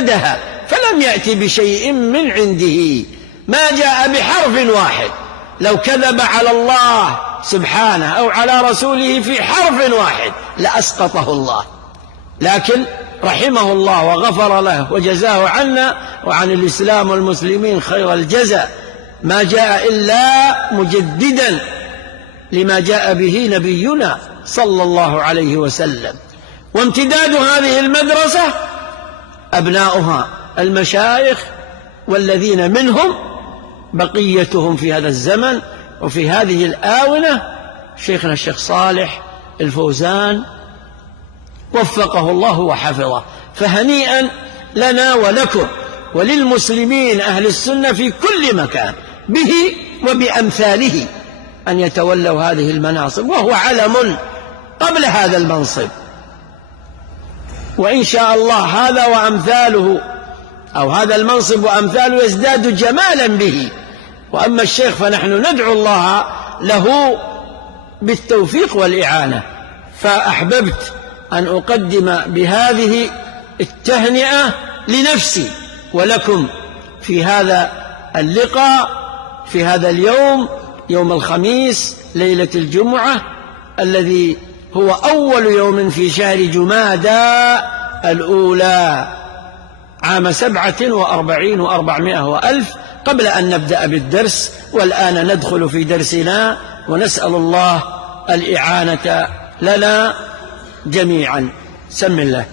وجددها، فلم يأتي بشيء من عنده، ما جاء بحرف واحد. لو كذب على الله سبحانه أو على رسوله في حرف واحد لأسقطه الله، لكن رحمه الله وغفر له وجزاه عنا وعن الإسلام والمسلمين خير الجزاء، ما جاء إلا مجددا لما جاء به نبينا صلى الله عليه وسلم. وامتداد هذه المدرسة أبناؤها المشايخ والذين منهم بقيتهم في هذا الزمن وفي هذه الآونة، شيخنا الشيخ صالح الفوزان وفقه الله وحفظه. فهنيئا لنا ولكم وللمسلمين أهل السنة في كل مكان به وبأمثاله أن يتولوا هذه المناصب، وهو علم قبل هذا المنصب، وإن شاء الله هذا وأمثاله أو هذا المنصب وأمثاله يزداد جمالا به. وأما الشيخ فنحن ندعو الله له بالتوفيق والإعانة. فأحببت أن أقدم بهذه التهنئة لنفسي ولكم في هذا اللقاء في هذا اليوم، يوم الخميس ليلة الجمعة، الذي هو أول يوم في شهر جمادى الأولى عام 47 و400 وألف، قبل أن نبدأ بالدرس. والآن ندخل في درسنا ونسأل الله الإعانة لنا جميعا. سم الله.